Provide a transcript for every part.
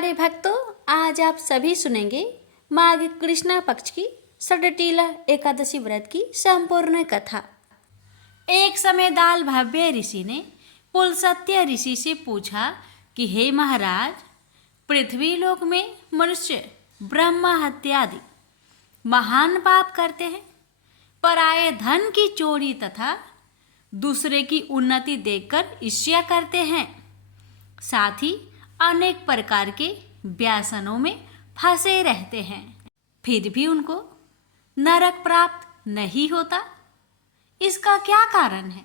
प्यारे भक्तों, आज आप सभी सुनेंगे माघ कृष्णा पक्ष की षटटिला एकादशी व्रत की संपूर्ण कथा। एक समय दाल भव्य ऋषि ने पुलस्त्य ऋषि से पूछा कि हे महाराज, पृथ्वी लोक में मनुष्य ब्रह्म हत्या आदि महान पाप करते हैं, पराये धन की चोरी तथा दूसरे की उन्नति देखकर ईर्ष्या करते हैं, साथ ही अनेक प्रकार के व्यसनों में फंसे रहते हैं, फिर भी उनको नरक प्राप्त नहीं होता। इसका क्या कारण है?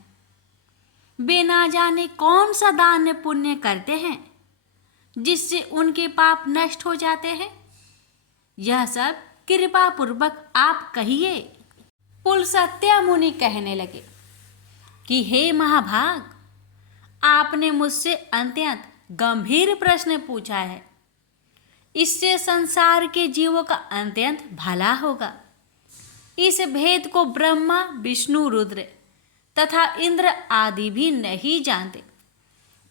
वे ना जाने कौन सा दान पुण्य करते हैं जिससे उनके पाप नष्ट हो जाते हैं। यह सब कृपा पूर्वक आप कहिए। पुलस्त्य मुनि कहने लगे कि हे महाभाग, आपने मुझसे अत्यंत गंभीर प्रश्न पूछा है। इससे संसार के जीवों का अत्यंत भला होगा। इस भेद को ब्रह्मा, विष्णु, रुद्र तथा इंद्र आदि भी नहीं जानते,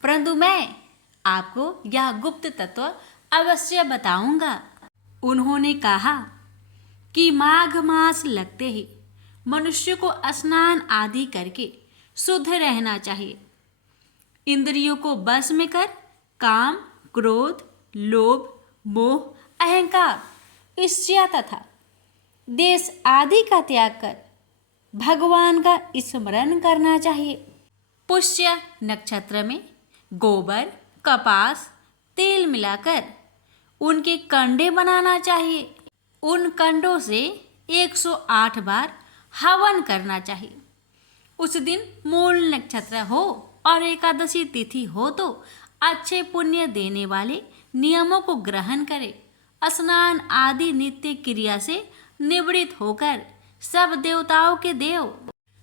परंतु मैं आपको यह गुप्त तत्व अवश्य बताऊंगा। उन्होंने कहा कि माघ मास लगते ही मनुष्य को स्नान आदि करके शुद्ध रहना चाहिए। इंद्रियों को बस में कर काम, क्रोध, लोभ, मोह, अहंकार, ईर्ष्या तथा देश आदि का त्याग कर भगवान का स्मरण करना चाहिए। पुष्य नक्षत्र में गोबर, कपास, तेल मिलाकर उनके कंडे बनाना चाहिए। उन कंडों से 108 बार हवन करना चाहिए। उस दिन मूल नक्षत्र हो और एकादशी तिथि हो तो अच्छे पुण्य देने वाले नियमों को ग्रहण करे। स्नान आदि नित्य क्रिया से निवृत्त होकर सब देवताओं के देव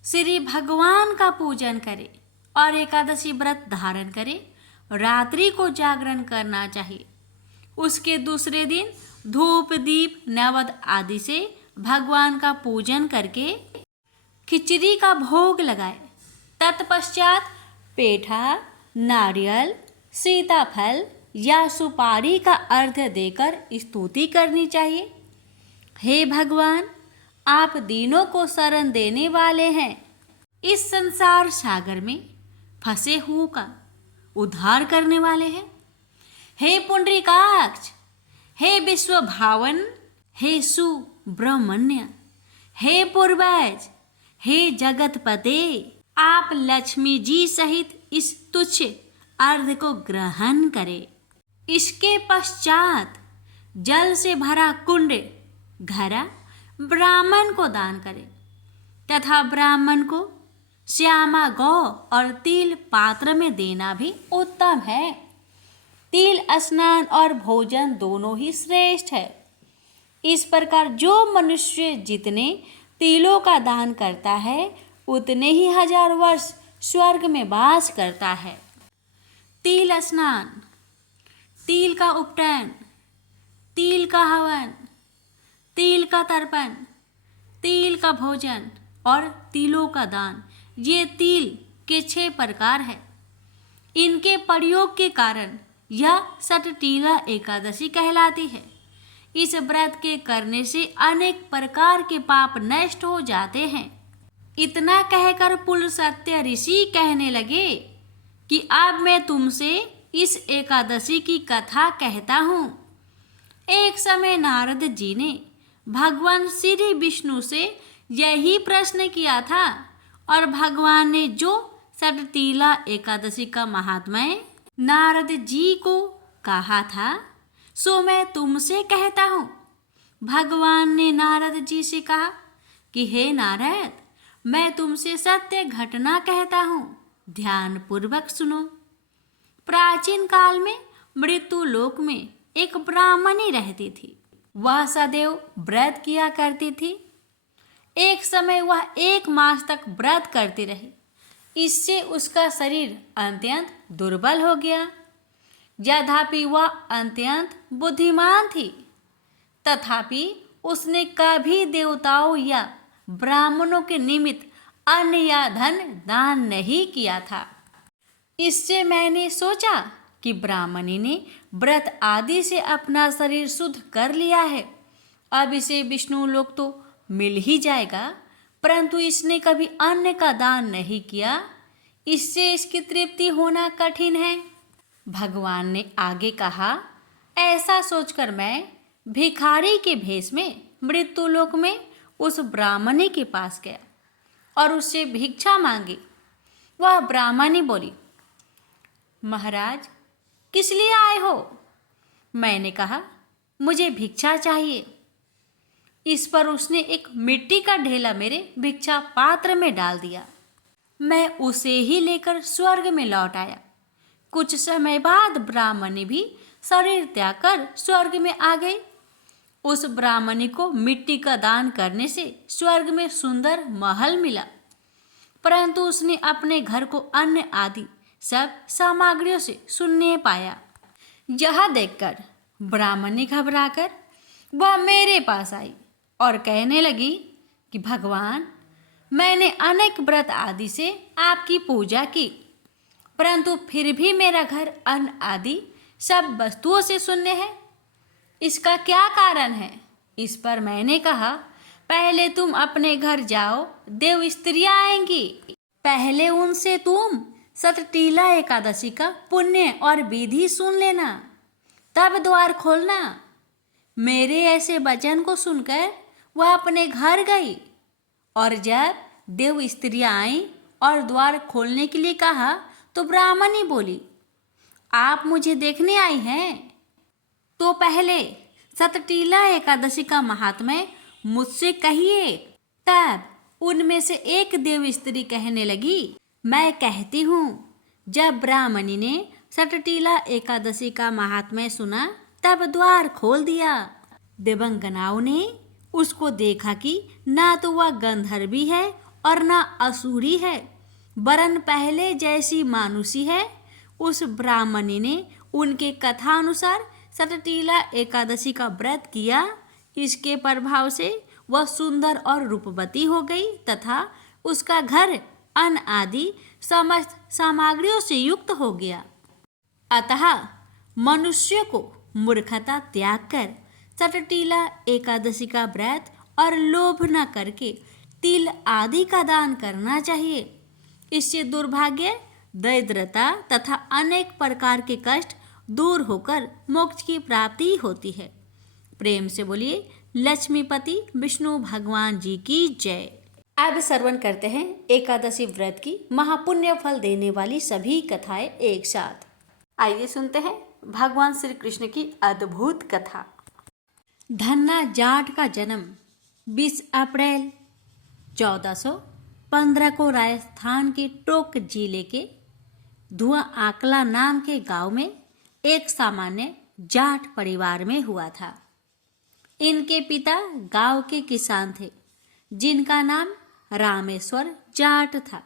श्री भगवान का पूजन करे और एकादशी व्रत धारण करे। रात्रि को जागरण करना चाहिए। उसके दूसरे दिन धूप, दीप, नैवेद्य आदि से भगवान का पूजन करके खिचड़ी का भोग लगाए। तत्पश्चात पेठा, नारियल, सीताफल या सुपारी का अर्घ्य देकर स्तुति करनी चाहिए। हे भगवान, आप दीनों को शरण देने वाले हैं। इस संसार सागर में फंसे हुओं का उद्धार करने वाले हैं। हे पुंडरीकाक्ष, हे विश्वभावन, हे सुब्रह्मण्य, हे पूर्वज, हे जगतपते, आप लक्ष्मी जी सहित इस तुच्छ अर्घ्य को ग्रहण करें। इसके पश्चात जल से भरा कुंड घड़ा ब्राह्मण को दान करें तथा ब्राह्मण को श्यामा गौ और तिल पात्र में देना भी उत्तम है। तिल स्नान और भोजन दोनों ही श्रेष्ठ है। इस प्रकार जो मनुष्य जितने तिलों का दान करता है उतने ही 1000 वर्ष स्वर्ग में वास करता है। तिल स्नान, तिल का उपटन, तिल का हवन, तिल का तर्पण, तिल का भोजन और तिलों का दान, ये तिल के 6 प्रकार है। इनके प्रयोग के कारण यह षटटिला एकादशी कहलाती है। इस व्रत के करने से अनेक प्रकार के पाप नष्ट हो जाते हैं। इतना कहकर पुलस्त्य ऋषि कहने लगे कि अब मैं तुमसे इस एकादशी की कथा कहता हूँ। एक समय नारद जी ने भगवान श्री विष्णु से यही प्रश्न किया था और भगवान ने जो षटटिला एकादशी का महात्म्य नारद जी को कहा था सो मैं तुमसे कहता हूँ। भगवान ने नारद जी से कहा कि हे नारद, मैं तुमसे सत्य घटना कहता हूँ, ध्यान पूर्वक सुनो। प्राचीन काल में मृत्यु लोक में एक ब्राह्मणी रहती थी। वह सदैव व्रत किया करती थी। एक समय वह 1 मास तक व्रत करती रही। इससे उसका शरीर अत्यंत दुर्बल हो गया। यद्यपि वह अत्यंत बुद्धिमान थी, तथापि उसने कभी देवताओं या ब्राह्मणों के निमित्त अन्न या धन दान नहीं किया था। इससे मैंने सोचा कि ब्राह्मणी ने व्रत आदि से अपना शरीर शुद्ध कर लिया है, अब इसे विष्णु लोक तो मिल ही जाएगा, परंतु इसने कभी अन्न का दान नहीं किया, इससे इसकी तृप्ति होना कठिन है। भगवान ने आगे कहा, ऐसा सोचकर मैं भिखारी के भेष में मृत्युलोक में उस ब्राह्मणी के पास गया और उससे भिक्षा मांगी। वह ब्राह्मणी बोली, महाराज किस लिए आए हो? मैंने कहा, मुझे भिक्षा चाहिए। इस पर उसने एक मिट्टी का ढेला मेरे भिक्षा पात्र में डाल दिया। मैं उसे ही लेकर स्वर्ग में लौट आया। कुछ समय बाद ब्राह्मणी भी शरीर त्याग कर स्वर्ग में आ गई। उस ब्राह्मणी को मिट्टी का दान करने से स्वर्ग में सुंदर महल मिला, परंतु उसने अपने घर को अन्न आदि सब सामग्रियों से शून्य पाया। यह देखकर ब्राह्मणी घबराकर वह मेरे पास आई और कहने लगी कि भगवान, मैंने अनेक व्रत आदि से आपकी पूजा की, परंतु फिर भी मेरा घर अन्न आदि सब वस्तुओं से शून्य है। इसका क्या कारण है? इस पर मैंने कहा, पहले तुम अपने घर जाओ, देव स्त्रियां आएंगी, पहले उनसे तुम सतटीला एकादशी का पुण्य और विधि सुन लेना, तब द्वार खोलना। मेरे ऐसे वचन को सुनकर वह अपने घर गई और जब देव स्त्रियां आई और द्वार खोलने के लिए कहा तो ब्राह्मणी बोली, आप मुझे देखने आई हैं? तो पहले सतटीला एकादशी का महात्म्य मुझसे कहिए। तब उनमें से एक देव स्त्री कहने लगी, मैं कहती हूँ। जब ब्राह्मणी ने सतटीला एकादशी का महात्म्य सुना तब द्वार खोल दिया। देवंगनाओं ने उसको देखा कि ना तो वह गंधर्वी है और ना असुरी है, वरन पहले जैसी मानुषी है। उस ब्राह्मणी ने उनके कथा अनुसार सतटीला एकादशी का व्रत किया। इसके प्रभाव से वह सुंदर और रूपवती हो गई तथा उसका घर अन्न आदि समस्त सामग्रियों से युक्त हो गया। अतः मनुष्य को मूर्खता त्याग कर सतटीला एकादशी का व्रत और लोभ न करके तिल आदि का दान करना चाहिए। इससे दुर्भाग्य, दरिद्रता तथा अनेक प्रकार के कष्ट दूर होकर मोक्ष की प्राप्ति होती है। प्रेम से बोलिए लक्ष्मीपति विष्णु भगवान जी की जय। अब श्रवण करते हैं एकादशी व्रत की महापुण्य फल देने वाली सभी कथाएं एक साथ। आइए सुनते हैं भगवान श्री कृष्ण की अद्भुत कथा। धन्ना जाट का जन्म 20 अप्रैल 1415 को राजस्थान के टोंक जिले के धुआं आकला नाम के गांव में एक सामान्य जाट परिवार में हुआ था। इनके पिता गांव के किसान थे जिनका नाम रामेश्वर जाट था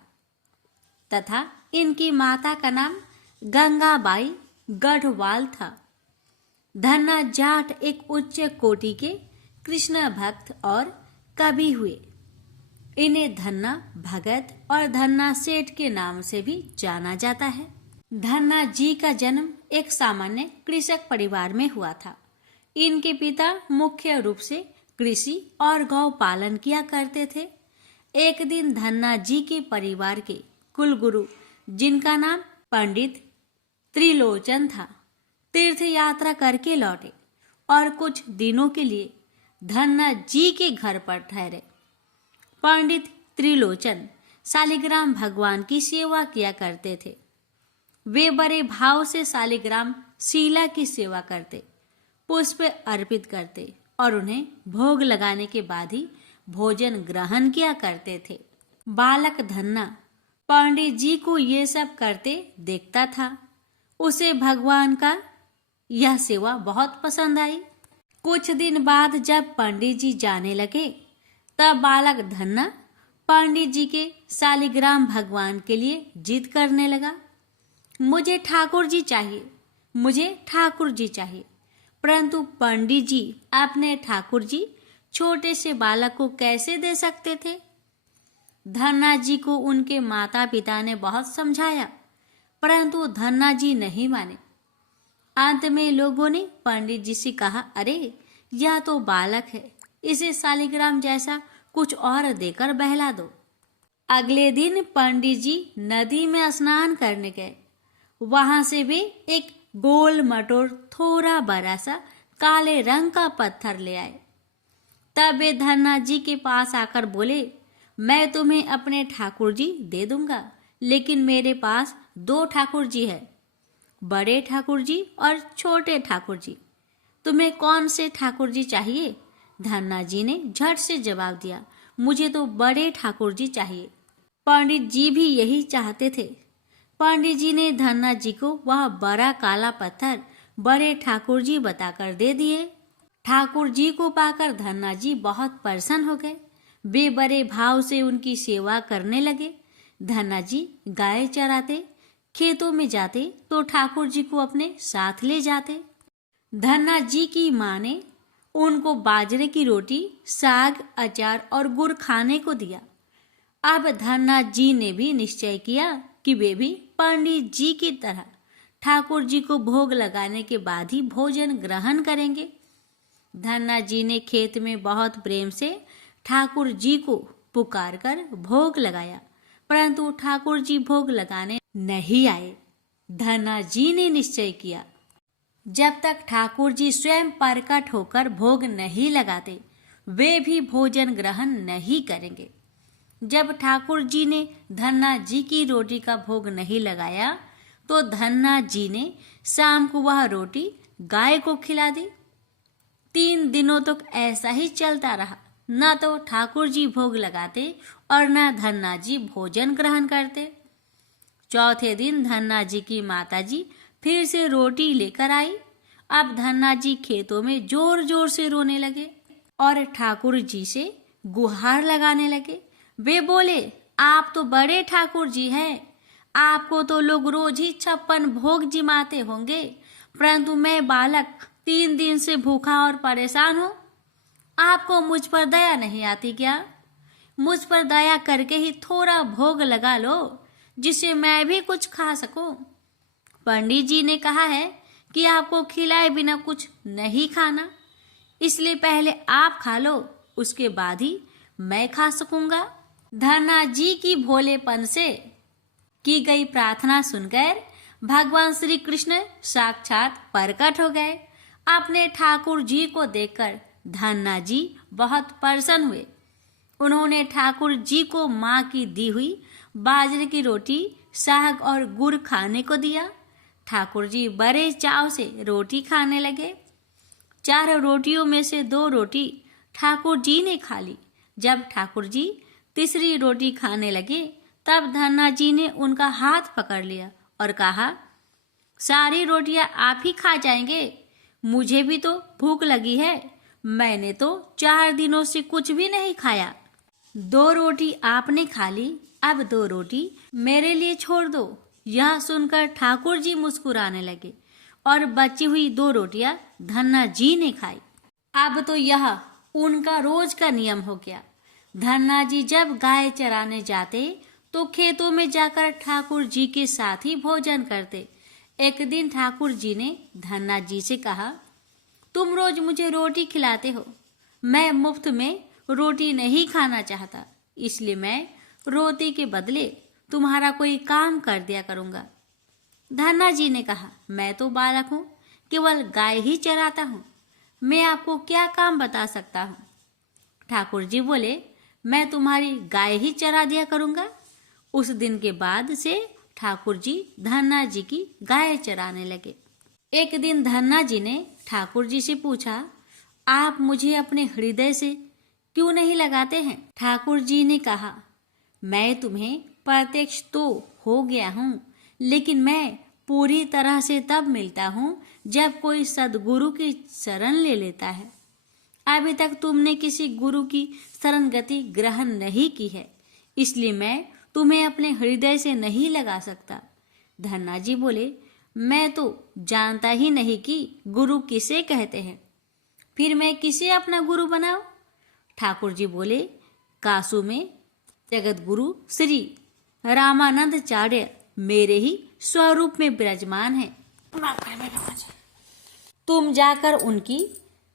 तथा इनकी माता का नाम गंगाबाई गढ़वाल था। धन्ना जाट एक उच्च कोटि के कृष्ण भक्त और कवि हुए। इन्हें धन्ना भगत और धन्ना सेठ के नाम से भी जाना जाता है। धन्ना जी का जन्म एक सामान्य कृषक परिवार में हुआ था। इनके पिता मुख्य रूप से कृषि और गौ पालन किया करते थे। एक दिन धन्ना जी के परिवार के कुलगुरु, जिनका नाम पंडित त्रिलोचन था, तीर्थ यात्रा करके लौटे और कुछ दिनों के लिए धन्ना जी के घर पर ठहरे। पंडित त्रिलोचन शालिग्राम भगवान की सेवा किया करते थे। वे बड़े भाव से शालिग्राम शीला की सेवा करते, पुष्प अर्पित करते और उन्हें भोग लगाने के बाद ही भोजन ग्रहण किया करते थे। बालक धन्ना पंडित जी को ये सब करते देखता था। उसे भगवान का यह सेवा बहुत पसंद आई। कुछ दिन बाद जब पंडित जी जाने लगे तब बालक धन्ना पंडित जी के शालिग्राम भगवान के लिए जिद करने लगा, मुझे ठाकुर जी चाहिए, मुझे ठाकुर जी चाहिए। परंतु पंडित जी अपने ठाकुर जी छोटे से बालक को कैसे दे सकते थे। धन्ना जी को उनके माता पिता ने बहुत समझाया, परंतु धन्ना जी नहीं माने। अंत में लोगों ने पंडित जी से कहा, अरे यह तो बालक है, इसे शालिग्राम जैसा कुछ और देकर बहला दो। अगले दिन पंडित जी नदी में स्नान करने गए। वहां से वे एक गोल मटोर थोड़ा बड़ा सा काले रंग का पत्थर ले आए। तब वे धन्ना जी के पास आकर बोले, मैं तुम्हें अपने ठाकुर जी दे दूंगा, लेकिन मेरे पास 2 ठाकुर जी है, बड़े ठाकुर जी और छोटे ठाकुर जी। तुम्हें कौन से ठाकुर जी चाहिए? धन्ना जी ने झट से जवाब दिया, मुझे तो बड़े ठाकुर जी चाहिए। पंडित जी भी यही चाहते थे। पंडित जी ने धन्ना जी को वह बड़ा काला पत्थर बड़े ठाकुर जी बताकर दे दिए। ठाकुर जी को पाकर धन्ना जी बहुत प्रसन्न हो गए। वे बड़े भाव से उनकी सेवा करने लगे। धन्ना जी गाय चराते, खेतों में जाते तो ठाकुर जी को अपने साथ ले जाते। धन्ना जी की माँ ने उनको बाजरे की रोटी, साग, अचार और गुड़ खाने को दिया। अब धन्ना जी ने भी निश्चय किया कि वे भी पंडित जी की तरह ठाकुर जी को भोग लगाने के बाद ही भोजन ग्रहण करेंगे। धन्ना जी ने खेत में बहुत प्रेम से ठाकुर जी को पुकारकर भोग लगाया, परंतु ठाकुर जी भोग लगाने नहीं आए। धन्ना जी ने निश्चय किया, जब तक ठाकुर जी स्वयं प्रकट होकर भोग नहीं लगाते, वे भी भोजन ग्रहण नहीं करेंगे। जब ठाकुर जी ने धन्ना जी की रोटी का भोग नहीं लगाया, तो धन्ना जी ने शाम को वह रोटी गाय को खिला दी। 3 दिनों तक ऐसा ही चलता रहा। न तो ठाकुर जी भोग लगाते और न धन्ना जी भोजन ग्रहण करते। चौथे दिन धन्ना जी की माताजी फिर से रोटी लेकर आई। अब धन्ना जी खेतों में जोर जोर से रोने लगे और ठाकुर जी से गुहार लगाने लगे। वे बोले, आप तो बड़े ठाकुर जी हैं, आपको तो लोग रोज ही 56 भोग जिमाते होंगे, परंतु मैं बालक 3 दिन से भूखा और परेशान हूँ। आपको मुझ पर दया नहीं आती क्या? मुझ पर दया करके ही थोड़ा भोग लगा लो, जिससे मैं भी कुछ खा सकूं। पंडित जी ने कहा है कि आपको खिलाए बिना कुछ नहीं खाना, इसलिए पहले आप खा लो, उसके बाद ही मैं खा सकूंगा। धन्ना जी की भोलेपन से की गई प्रार्थना सुनकर भगवान श्री कृष्ण साक्षात प्रकट हो गए। अपने ठाकुर जी को देखकर धन्ना जी बहुत प्रसन्न हुए। उन्होंने ठाकुर जी को माँ की दी हुई बाजरे की रोटी, साग और गुड़ खाने को दिया। ठाकुर जी बड़े चाव से रोटी खाने लगे। 4 रोटियों में से 2 रोटी ठाकुर जी ने खा ली। जब ठाकुर जी तीसरी रोटी खाने लगे, तब धन्ना जी ने उनका हाथ पकड़ लिया और कहा, सारी रोटियां आप ही खा जाएंगे, मुझे भी तो भूख लगी है, मैंने तो 4 दिनों से कुछ भी नहीं खाया। 2 रोटी आपने खा ली, अब 2 रोटी मेरे लिए छोड़ दो। यह सुनकर ठाकुर जी मुस्कुराने लगे और बची हुई 2 रोटियां धन्ना जी ने खाई। अब तो यह उनका रोज का नियम हो गया। धन्ना जी जब गाय चराने जाते तो खेतों में जाकर ठाकुर जी के साथ ही भोजन करते। एक दिन ठाकुर जी ने धन्ना जी से कहा, तुम रोज मुझे रोटी खिलाते हो, मैं मुफ्त में रोटी नहीं खाना चाहता, इसलिए मैं रोटी के बदले तुम्हारा कोई काम कर दिया करूंगा। धन्ना जी ने कहा, मैं तो बालक हूँ, केवल गाय ही चराता हूँ, मैं आपको क्या काम बता सकता हूँ। ठाकुर जी बोले, मैं तुम्हारी गाय ही चरा दिया करूंगा। उस दिन के बाद से ठाकुर जी धन्ना जी की गाय चराने लगे। एक दिन धन्ना जी ने ठाकुर जी से पूछा, आप मुझे अपने हृदय से क्यों नहीं लगाते हैं? ठाकुर जी ने कहा, मैं तुम्हें प्रत्यक्ष तो हो गया हूँ, लेकिन मैं पूरी तरह से तब मिलता हूँ जब कोई सद्गुरु की शरण ले लेता है। अभी तक तुमने किसी गुरु की शरणगति ग्रहण नहीं की है, इसलिए मैं तुम्हें अपने हृदय से नहीं लगा सकता। धन्ना जी बोले, मैं तो जानता ही नहीं कि गुरु किसे कहते हैं, फिर मैं किसे अपना गुरु बनाऊं? ठाकुर जी बोले, कासू में जगत गुरु श्री रामानंदाचार्य मेरे ही स्वरूप में विराजमान है। तुम जाकर उनकी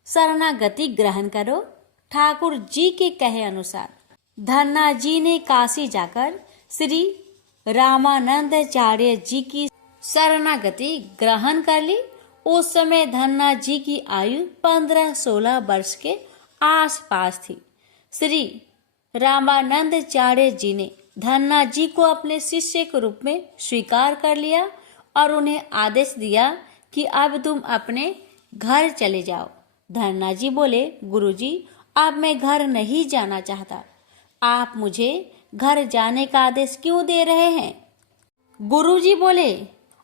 शरणागति ग्रहण करो। ठाकुर जी के कहे अनुसार धन्ना जी ने काशी जाकर श्री रामानंदाचार्य जी की शरणागति ग्रहण कर ली। उस समय धन्ना जी की आयु 15-16 वर्ष के आसपास थी। श्री रामानंदाचार्य जी ने धन्ना जी को अपने शिष्य के रूप में स्वीकार कर लिया और उन्हें आदेश दिया कि अब तुम अपने घर चले जाओ। धन्ना जी बोले, गुरुजी, अब मैं घर नहीं जाना चाहता। आप मुझे घर जाने का आदेश क्यों दे रहे हैं? गुरुजी बोले,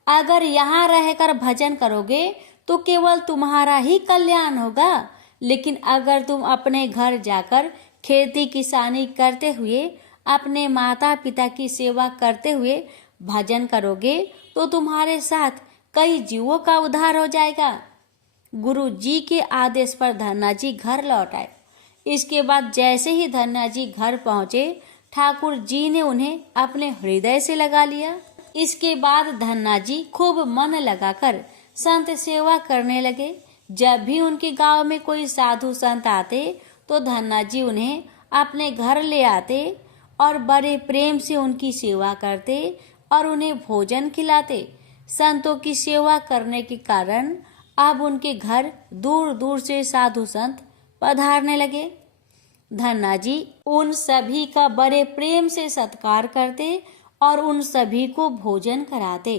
अगर यहाँ रहकर भजन करोगे तो केवल तुम्हारा ही कल्याण होगा, लेकिन अगर तुम अपने घर जाकर खेती किसानी करते हुए अपने माता पिता की सेवा करते हुए भजन करोगे तो तुम्हारे साथ कई जीवों का उद्धार हो जाएगा। गुरु जी के आदेश पर धन्ना जी घर लौट आए। इसके बाद जैसे ही धन्ना जी घर पहुंचे, ठाकुर जी ने उन्हें अपने हृदय से लगा लिया। इसके बाद धन्ना जी खूब मन लगाकर संत सेवा करने लगे। जब भी उनके गांव में कोई साधु संत आते तो धन्ना जी उन्हें अपने घर ले आते और बड़े प्रेम से उनकी सेवा करते और उन्हें भोजन खिलाते। संतों की सेवा करने के कारण अब उनके घर दूर दूर से साधु संत पधारने लगे। धन्ना जी उन सभी का बड़े प्रेम से सत्कार करते और उन सभी को भोजन कराते।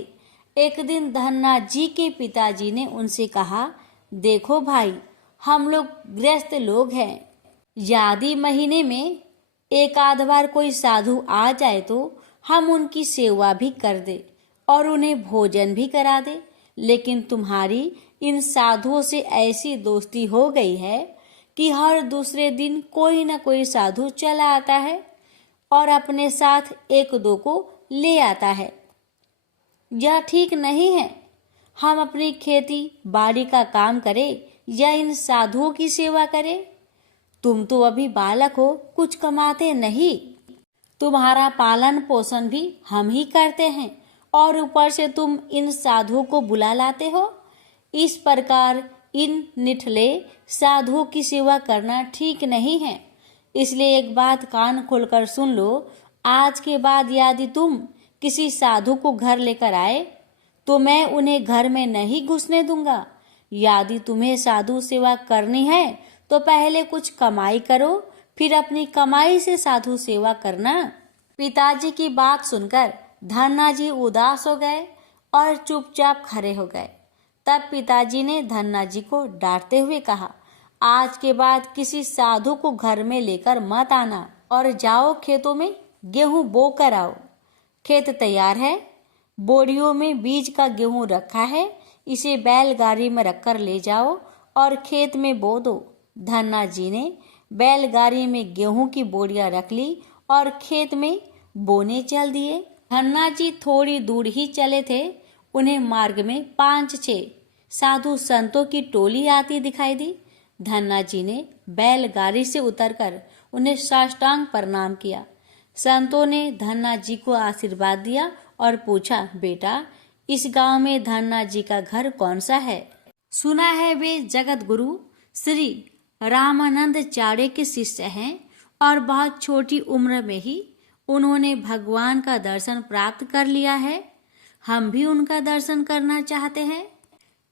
एक दिन धन्ना जी के पिताजी ने उनसे कहा, देखो भाई, हम लोग गृहस्थ लोग हैं। यदि महीने में एक आध बार कोई साधु आ जाए तो हम उनकी सेवा भी कर दे और उन्हें भोजन भी करा दे, लेकिन तुम्हारी इन साधुओं से ऐसी दोस्ती हो गई है कि हर दूसरे दिन कोई न कोई साधु चला आता है और अपने साथ एक दो को ले आता है। यह ठीक नहीं है। हम अपनी खेती बाड़ी का काम करें या इन साधुओं की सेवा करें। तुम तो अभी बालक हो, कुछ कमाते नहीं। तुम्हारा पालन पोषण भी हम ही करते हैं और ऊपर से तुम इन साधुओं को बुला लाते हो। इस प्रकार इन निठले साधुओं की सेवा करना ठीक नहीं है। इसलिए एक बात कान खोलकर सुन लो, आज के बाद यदि तुम किसी साधु को घर लेकर आए तो मैं उन्हें घर में नहीं घुसने दूंगा। यदि तुम्हें साधु सेवा करनी है तो पहले कुछ कमाई करो, फिर अपनी कमाई से साधु सेवा करना। पिताजी की बात सुनकर धन्ना जी उदास हो गए और चुपचाप खड़े हो गए। तब पिताजी ने धन्ना जी को डांटते हुए कहा, आज के बाद किसी साधु को घर में लेकर मत आना और जाओ खेतों में गेहूं बो कर आओ। खेत तैयार है, बोरियों में बीज का गेहूं रखा है, इसे बैलगाड़ी में रखकर ले जाओ और खेत में बो दो। धन्ना जी ने बैलगाड़ी में गेहूं की बोरियां रख ली और खेत में बोने चल दिए। धन्ना जी थोड़ी दूर ही चले थे, उन्हें मार्ग में 5-6 साधु संतों की टोली आती दिखाई दी। धन्ना जी ने बैलगाड़ी से उतरकर उन्हें साष्टांग प्रणाम किया। संतों ने धन्ना जी को आशीर्वाद दिया और पूछा, बेटा, इस गांव में धन्ना जी का घर कौन सा है? सुना है वे जगत गुरु श्री रामानंदाचार्य के शिष्य हैं और बहुत छोटी उम्र में ही उन्होंने भगवान का दर्शन प्राप्त कर लिया है। हम भी उनका दर्शन करना चाहते हैं।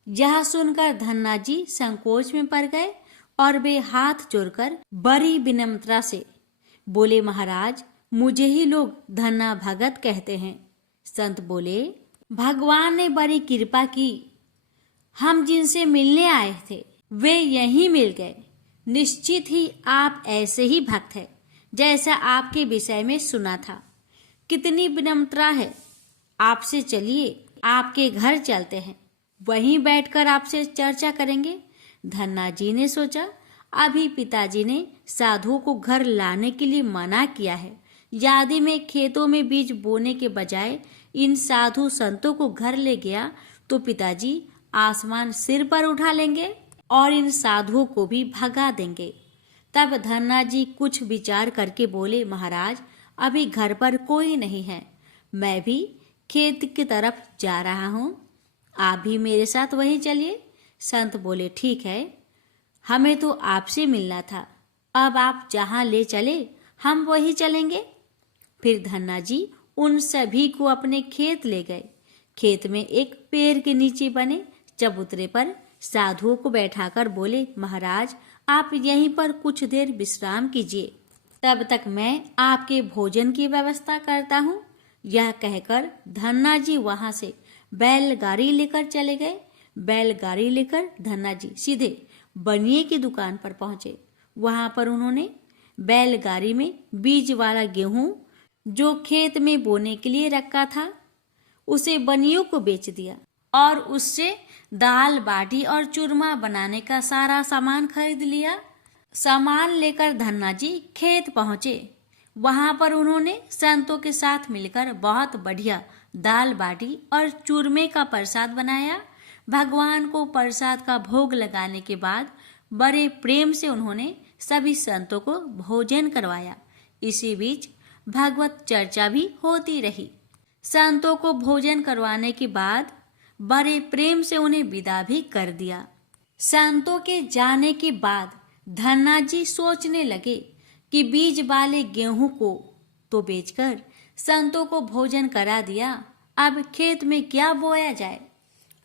यह सुनकर धन्ना जी संकोच में पड़ गए और वे हाथ जोड़कर बड़ी विनम्रता से बोले, महाराज, मुझे ही लोग धन्ना भगत कहते हैं। संत बोले, भगवान ने बड़ी कृपा की। हम जिनसे मिलने आए थे वे यहीं मिल गए। निश्चित ही आप ऐसे ही भक्त हैं जैसा आपके विषय में सुना था। कितनी विनम्रता है। आपसे चलिए, आपके घर चलते हैं, वहीं बैठकर आपसे चर्चा करेंगे। धन्ना जी ने सोचा, अभी पिताजी ने साधुओं को घर लाने के लिए मना किया है। यदि मैं खेतों में बीज बोने के बजाय इन साधु संतों को घर ले गया तो पिताजी आसमान सिर पर उठा लेंगे और इन साधुओं को भी भगा देंगे। तब धन्ना जी कुछ विचार करके बोले, महाराज, अभी घर पर कोई नहीं है, मैं भी खेत की तरफ जा रहा हूँ, आप भी मेरे साथ वहीं चलिए। संत बोले, ठीक है, हमें तो आपसे मिलना था, अब आप जहाँ ले चले हम वही चलेंगे। फिर धन्ना जी उन सभी को अपने खेत ले गए। खेत में एक पेड़ के नीचे बने चबूतरे पर साधुओं को बैठाकर बोले, महाराज आप यहीं पर कुछ देर विश्राम कीजिए, तब तक मैं आपके भोजन की व्यवस्था करता हूँ। यह कहकर धन्ना जी वहां से बैलगाड़ी लेकर चले गए। बैलगाड़ी लेकर धन्ना जी सीधे बनिए की दुकान पर पहुंचे। वहां पर उन्होंने बैलगाड़ी में बीज वाला गेहूं जो खेत में बोने के लिए रखा था उसे बनियों को बेच दिया और उससे दाल बाटी और चूरमा बनाने का सारा सामान खरीद लिया। सामान लेकर धन्ना जी खेत पहुंचे। वहां पर उन्होंने संतों के साथ मिलकर बहुत बढ़िया दाल बाटी और चूरमे का प्रसाद बनाया। भगवान को प्रसाद का भोग लगाने के बाद बड़े प्रेम से उन्होंने सभी संतों को भोजन करवाया। इसी बीच भगवत चर्चा भी होती रही। संतों को भोजन करवाने के बाद बड़े प्रेम से उन्हें विदा भी कर दिया। संतों के जाने के बाद धन्ना जी सोचने लगे कि बीज वाले गेहूं को तो बेचकर संतों को भोजन करा दिया, अब खेत में क्या बोया जाए।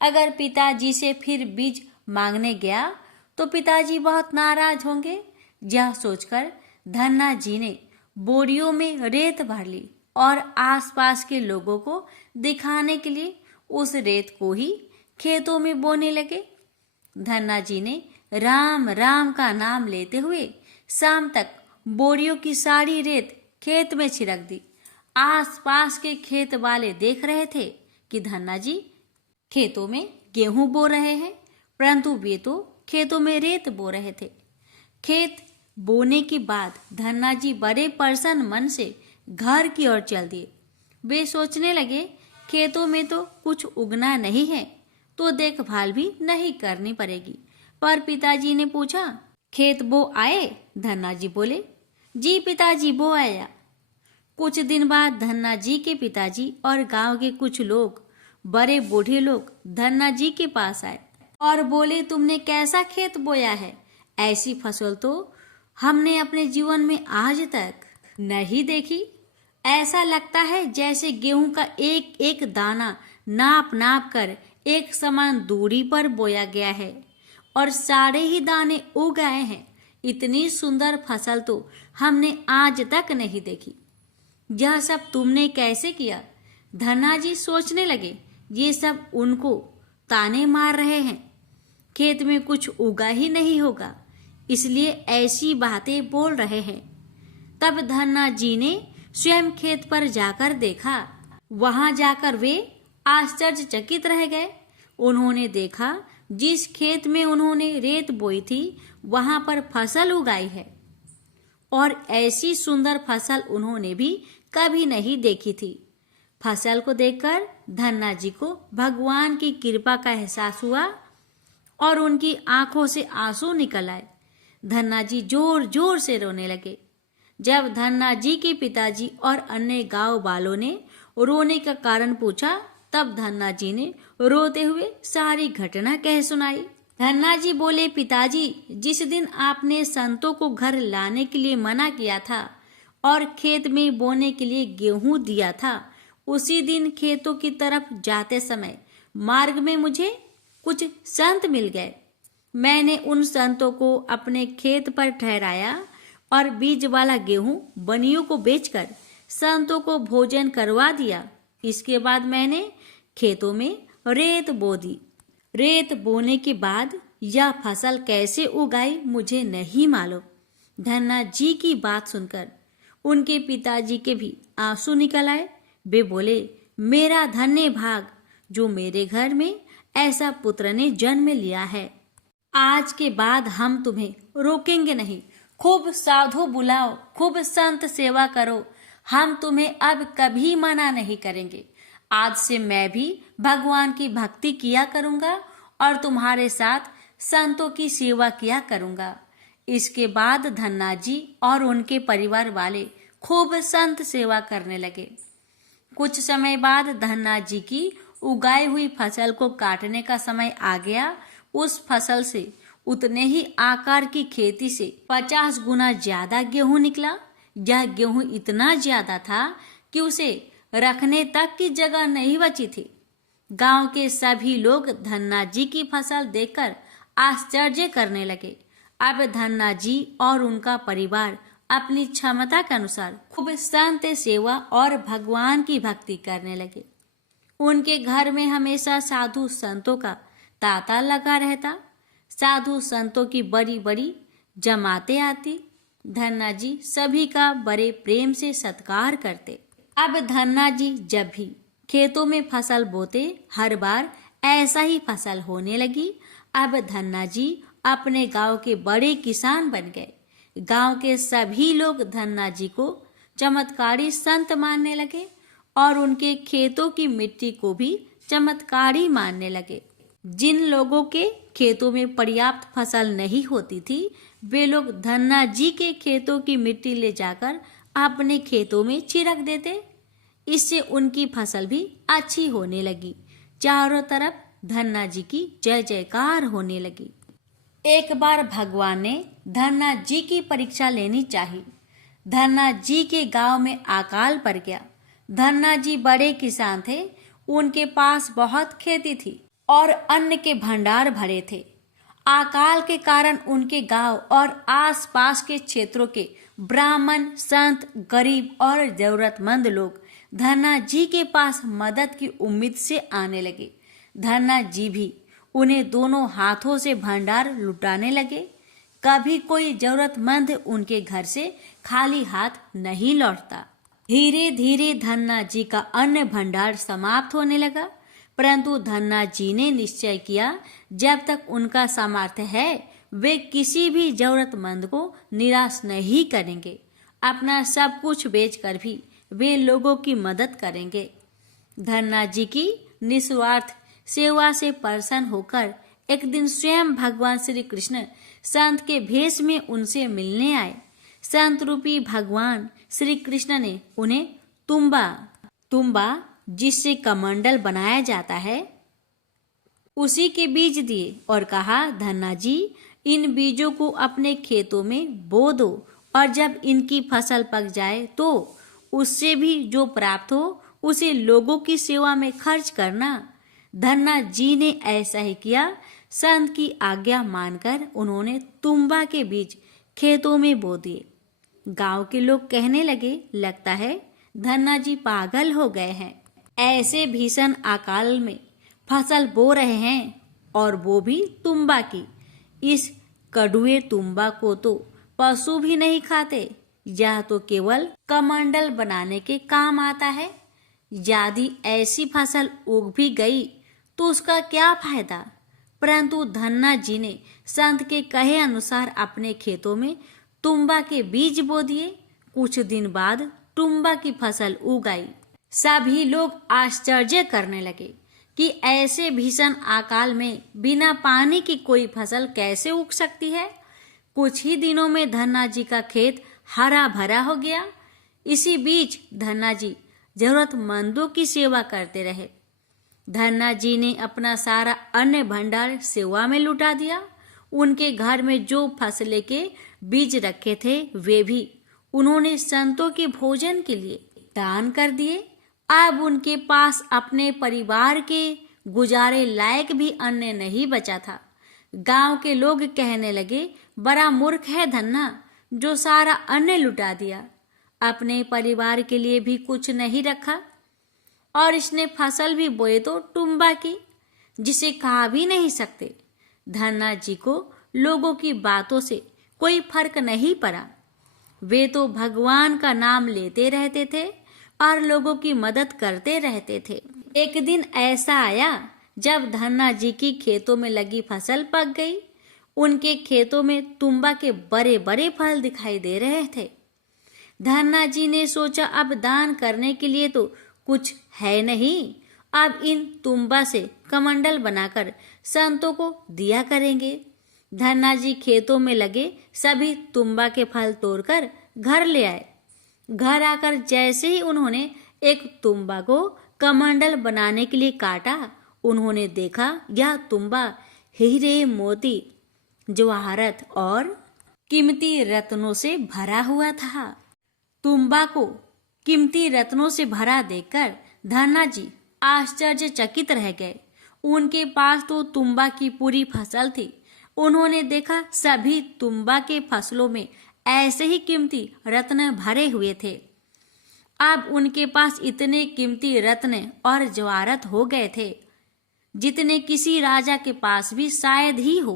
अगर पिताजी से फिर बीज मांगने गया तो पिताजी बहुत नाराज होंगे। यह सोचकर धन्ना जी ने बोरियों में रेत भर ली और आसपास के लोगों को दिखाने के लिए उस रेत को ही खेतों में बोने लगे। धन्ना जी ने राम राम का नाम लेते हुए शाम तक बोरियों की सारी रेत खेत में छिड़क दी। आसपास के खेत वाले देख रहे थे कि धन्ना जी खेतों में गेहूं बो रहे हैं, परंतु वे तो खेतों में रेत बो रहे थे। खेत बोने के बाद धन्ना जी बड़े प्रसन्न मन से घर की ओर चल दिए। वे सोचने लगे, खेतों में तो कुछ उगना नहीं है तो देखभाल भी नहीं करनी पड़ेगी। पर पिताजी ने पूछा, खेत बो आए? धन्ना जी बोले, जी पिताजी बो आया। कुछ दिन बाद धन्ना जी के पिताजी और गांव के कुछ लोग, बड़े बूढ़े लोग धन्ना जी के पास आए और बोले, तुमने कैसा खेत बोया है? ऐसी फसल तो हमने अपने जीवन में आज तक नहीं देखी। ऐसा लगता है जैसे गेहूं का एक एक दाना नाप नाप कर एक समान दूरी पर बोया गया है और सारे ही दाने उग गए हैं। इतनी सुंदर फसल तो हमने आज तक नहीं देखी। यह सब तुमने कैसे किया? धन्ना जी सोचने लगे, ये सब उनको ताने मार रहे हैं, खेत में कुछ उगा ही नहीं होगा, इसलिए ऐसी बातें बोल रहे हैं। तब धन्ना जी ने स्वयं खेत पर जाकर देखा। वहां जाकर वे आश्चर्यचकित रह गए। उन्होंने देखा जिस खेत में उन्होंने रेत बोई थी वहां पर फसल उगाई है और ऐसी सुंदर फसल उन्होंने भी कभी नहीं देखी थी। फसल को देखकर धन्ना जी को भगवान की कृपा का एहसास हुआ और उनकी आंखों से आंसू निकल आए। धन्ना जी जोर जोर से रोने लगे। जब धन्ना जी के पिताजी और अन्य गांव वालों ने रोने का कारण पूछा, तब धन्ना जी ने रोते हुए सारी घटना कह सुनाई। धन्ना जी बोले, पिताजी, जिस दिन आपने संतों को घर लाने के लिए मना किया था और खेत में बोने के लिए गेहूं दिया था, उसी दिन खेतों की तरफ जाते समय मार्ग में मुझे कुछ संत मिल गए। मैंने उन संतों को अपने खेत पर ठहराया और बीज वाला गेहूं बनियों को बेचकर संतों को भोजन करवा दिया। इसके बाद मैंने खेतों में रेत बो दी। रेत बोने के बाद यह फसल कैसे उगाई मुझे नहीं मालूम। धन्ना जी की बात सुनकर उनके पिताजी के भी आंसू निकल आए। वे बोले, मेरा धन्य भाग जो मेरे घर में ऐसा पुत्र ने जन्म लिया है। आज के बाद हम तुम्हें रोकेंगे नहीं। खूब साधु बुलाओ, खूब संत सेवा करो, हम तुम्हें अब कभी मना नहीं करेंगे। आज से मैं भी भगवान की भक्ति किया करूंगा और तुम्हारे साथ संतों की सेवा किया करूंगा। इसके बाद धन्ना जी और उनके परिवार वाले खूब संत सेवा करने लगे। कुछ समय बाद धन्ना जी की उगाई हुई फसल को काटने का समय आ गया। उस फसल से उतने ही आकार की खेती से 50 गुना ज्यादा गेहूं निकला। यह गेहूं इतना ज्यादा था कि उसे रखने तक की जगह नहीं बची थी। गांव के सभी लोग धन्ना जी की फसल देखकर आश्चर्य करने लगे। अब धन्ना जी और उनका परिवार अपनी क्षमता के अनुसार खूब संत सेवा और भगवान की भक्ति करने लगे। उनके घर में हमेशा साधु संतों का तांता लगा रहता। साधु संतों की बड़ी बड़ी जमातें आती। धन्ना जी सभी का बड़े प्रेम से सत्कार करते। अब धन्ना जी जब भी खेतों में फसल बोते, हर बार ऐसा ही फसल होने लगी। अब धन्ना जी अपने गांव के बड़े किसान बन गए। गांव के सभी लोग धन्ना जी को चमत्कारी संत मानने लगे और उनके खेतों की मिट्टी को भी चमत्कारी मानने लगे। जिन लोगों के खेतों में पर्याप्त फसल नहीं होती थी, वे लोग धन्ना जी के खेतों की मिट्टी ले जाकर अपने खेतों में छिड़क देते। इससे उनकी फसल भी अच्छी होने लगी। चारों तरफ धन्ना जी की जय जयकार होने लगी। एक बार भगवान ने धन्ना जी की परीक्षा लेनी चाहिए। धन्ना जी के गांव में अकाल पड़ गया। धन्ना जी बड़े किसान थे। उनके पास बहुत खेती थी और अन्न के भंडार भरे थे। अकाल के कारण उनके गांव और आसपास के क्षेत्रों के ब्राह्मण, संत, गरीब और जरूरतमंद लोग धन्ना जी के पास मदद की उम्मीद से आने लगे। धन्ना जी भी उन्हें दोनों हाथों से भंडार लुटाने लगे। कभी कोई जरूरतमंद उनके घर से खाली हाथ नहीं लौटता। धीरे धीरे धन्ना जी का अन्न भंडार समाप्त होने लगा, परंतु धन्ना जी ने निश्चय किया जब तक उनका सामर्थ्य है वे किसी भी जरूरतमंद को निराश नहीं करेंगे। अपना सब कुछ बेचकर भी वे लोगों की मदद करेंगे। धन्ना जी की निस्वार्थ सेवा से प्रसन्न होकर एक दिन स्वयं भगवान श्री कृष्ण संत के भेष में उनसे मिलने आए। संत रूपी भगवान श्री कृष्ण ने उन्हें तुम्बा जिससे कमंडल बनाया जाता है उसी के बीज दिए और कहा, धन्ना जी इन बीजों को अपने खेतों में बो दो और जब इनकी फसल पक जाए तो उससे भी जो प्राप्त हो उसे लोगों की सेवा में खर्च करना। धन्ना जी ने ऐसा ही किया। संत की आज्ञा मानकर उन्होंने तुम्बा के बीज खेतों में बो दिए। गांव के लोग कहने लगे, लगता है धन्ना जी पागल हो गए हैं। ऐसे भीषण अकाल में फसल बो रहे हैं और वो भी तुम्बा की। इस कड़ुए तुम्बा को तो पशु भी नहीं खाते। यह तो केवल कमंडल बनाने के काम आता है। यदि ऐसी फसल उग भी गई तो उसका क्या फायदा। परंतु धन्ना जी ने संत के कहे अनुसार अपने खेतों में तुम्बा के बीज बो दिए। कुछ दिन बाद तुम्बा की फसल उग आई। सभी लोग आश्चर्य करने लगे कि ऐसे भीषण अकाल में बिना पानी की कोई फसल कैसे उग सकती है। कुछ ही दिनों में धन्ना जी का खेत हरा भरा हो गया। इसी बीच धन्ना जी जरूरतमंदों की सेवा करते रहे। धन्ना जी ने अपना सारा अन्न भंडार सेवा में लुटा दिया। उनके घर में जो फसलें के बीज रखे थे वे भी उन्होंने संतों के भोजन के लिए दान कर दिए। अब उनके पास अपने परिवार के गुजारे लायक भी अन्न नहीं बचा था। गांव के लोग कहने लगे, बड़ा मूर्ख है धन्ना जो सारा अन्न लुटा दिया। अपने परिवार के लिए भी कुछ नहीं रखा और इसने फसल भी बोए तो तुम्बा की, जिसे कहा भी नहीं सकते। धन्ना जी को लोगों की बातों से कोई फर्क नहीं पड़ा। वे तो भगवान का नाम लेते रहते थे और लोगों की मदद करते रहते थे। एक दिन ऐसा आया जब धन्ना जी की खेतों में लगी फसल पक गई। उनके खेतों में तुम्बा के बड़े बड़े फल दिखाई दे रहे थे। धन्ना जी ने सोचा, अब दान करने के लिए तो कुछ है नहीं, अब इन तुम्बा से कमंडल बनाकर संतों को दिया करेंगे। धन्ना जी खेतों में लगे सभी तुम्बा के फल तोड़कर घर ले आए। घर आकर जैसे ही उन्होंने एक तुम्बा को कमंडल बनाने के लिए काटा, उन्होंने देखा यह तुम्बा हीरे मोती जवाहरत और कीमती रत्नों से भरा हुआ था। तुम्बा को कीमती रत्नों से भरा देखकर धन्ना जी आश्चर्यचकित रह गए। उनके पास तो तुम्बा की पूरी फसल थी। उन्होंने देखा सभी तुम्बा के फसलों में ऐसे ही कीमती रत्न भरे हुए थे। अब उनके पास इतने कीमती रत्न और जवाहरत हो गए थे जितने किसी राजा के पास भी शायद ही हो।